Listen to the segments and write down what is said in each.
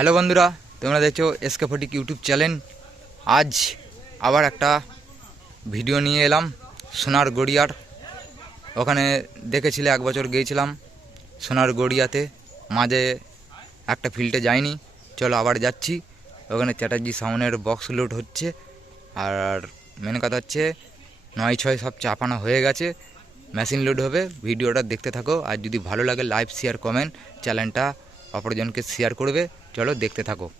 Hello বন্ধুরা, তোমরা দেখছ এসকে ফটিক ইউটিউব চ্যানেল আজ আবার একটা ভিডিও নিয়ে এলাম, সোনার গড়িয়ার। ওখানে দেখেছিলে, এক বছর গিয়েছিলাম সোনার গড়িয়াতে। মাঝে একটা ফিল্ডে যাইনি। চলো আবার যাচ্ছি। ওখানে চ্যাটার্জি সাউনের বক্স লোড হচ্ছে। আর মেন কথা হচ্ছে, নয় ছয় সব চাপানো হয়ে গেছে। মেশিন লোড হবে। ভিডিওটা দেখতে থাকো। আর যদি ভালো লাগে লাইভ শেয়ার কমেন্ট চ্যানেলটা অপরজনকে শেয়ার করবে। চলো দেখতে থাকো।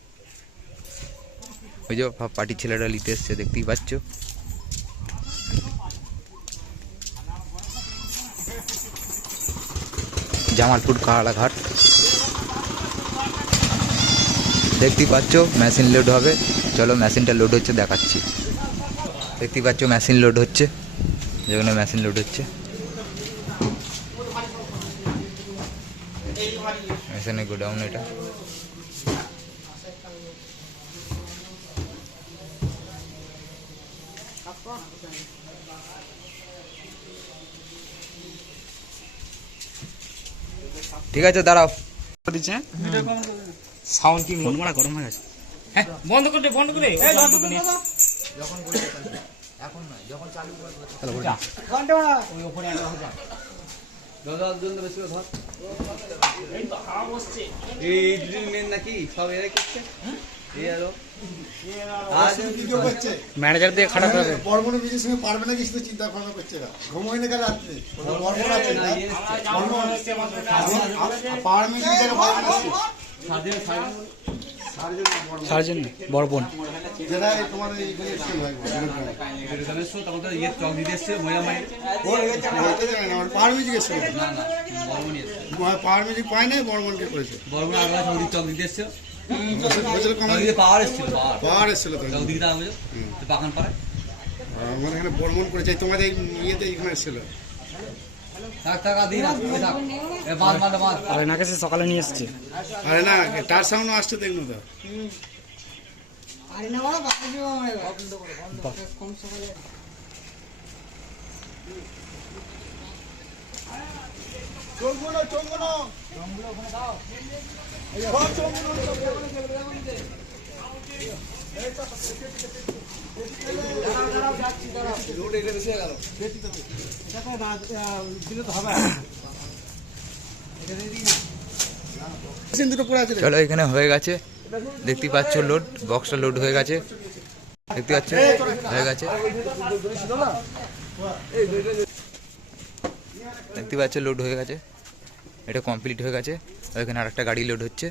ওই যে পার্টির ছেলেটা নিতে এসছে, দেখতেই পাচ্ছ। জামালপুর কালাঘাট। দেখতেই পাচ্ছ মেশিন লোড হবে। চলো মেশিনটা লোড হচ্ছে, দেখাচ্ছি। দেখতেই পাচ্ছ মেশিন লোড হচ্ছে। যেখানে মেশিন লোড হচ্ছে। মেশিনের গোডাউন এটা। ঠিক আছে দাঁড়াও। দিচ্ছে? সাউন্ড কি? মন মারা গরম হয়ে গেছে। হ্যাঁ বন্ধ করে দে বন্ধ করে দে। এখন নয় যখন চালু ওই ওপরে আনা হবে। এই দুদিন মেন নাকি? সব এরা করছে? এই আরও? ম্যানেজার দিয়ে খারাপ হবে। সঙ্গে পারবে না কিছু চিন্তা ভাবনা করছে না ঘুমোয় না? কাল রাত্রে আছে। পাওয়ার মিউজিক থেকে বর্মন আছে সার্জন বরবন হয় ইয়ে পাওয়ার মিউজিক পাওয়ার মিউজিক পায় না বর্মনকে করেছে বর্মন আগে চৌধুরী চক দিতে এসছে পাওয়ার এসছিল পাওয়ার। এসেছিল তো। চৌধুরী দাম বুঝো বাগান পাড়ায় আমার এখানে বর্মন করেছে তোমাদের এই ইয়েতে এখানে এসেছিল। থাক থাক আর দিন আসবে থাক। এ বাদ বাদ বাদ। আর এনাকে সে সকালে নিয়ে এসছে। আরে না টার সাউন্ড আসছে দেখুন তো। রে। চলো এখানে হয়ে গেছে। দেখতে পাচ্ছ লোড বক্সটা লোড হয়ে গেছে। দেখতে পাচ্ছ? হয়ে গেছে। দেখতে পাচ্ছ লোড হয়ে গেছে। এটা কমপ্লিট হয়ে গেছে। এখানে আরেকটা গাড়ি লোড হচ্ছে।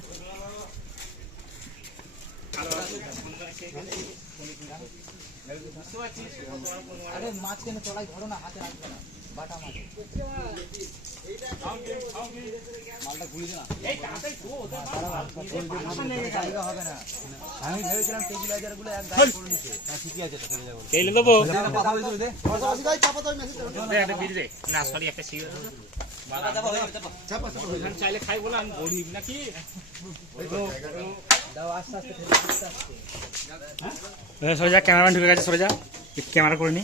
আরে মাছ কেন চড়াই ধরো না হাতে রাখবে না বাটা মাছ আমি ভেবেছিলাম টেবিলাইজারগুলো এক গাড়ি করে নিতে। ঠিকই আছে তেলে দেবো? কথা বলতে দে একটা বিল দে। না সরি একটা চাইলে খাই বলে আমি গরিব নাকি? সরে যা ক্যামেরাম্যান ঢুকে গেছে সরে যা। ক্যামেরা করে নি।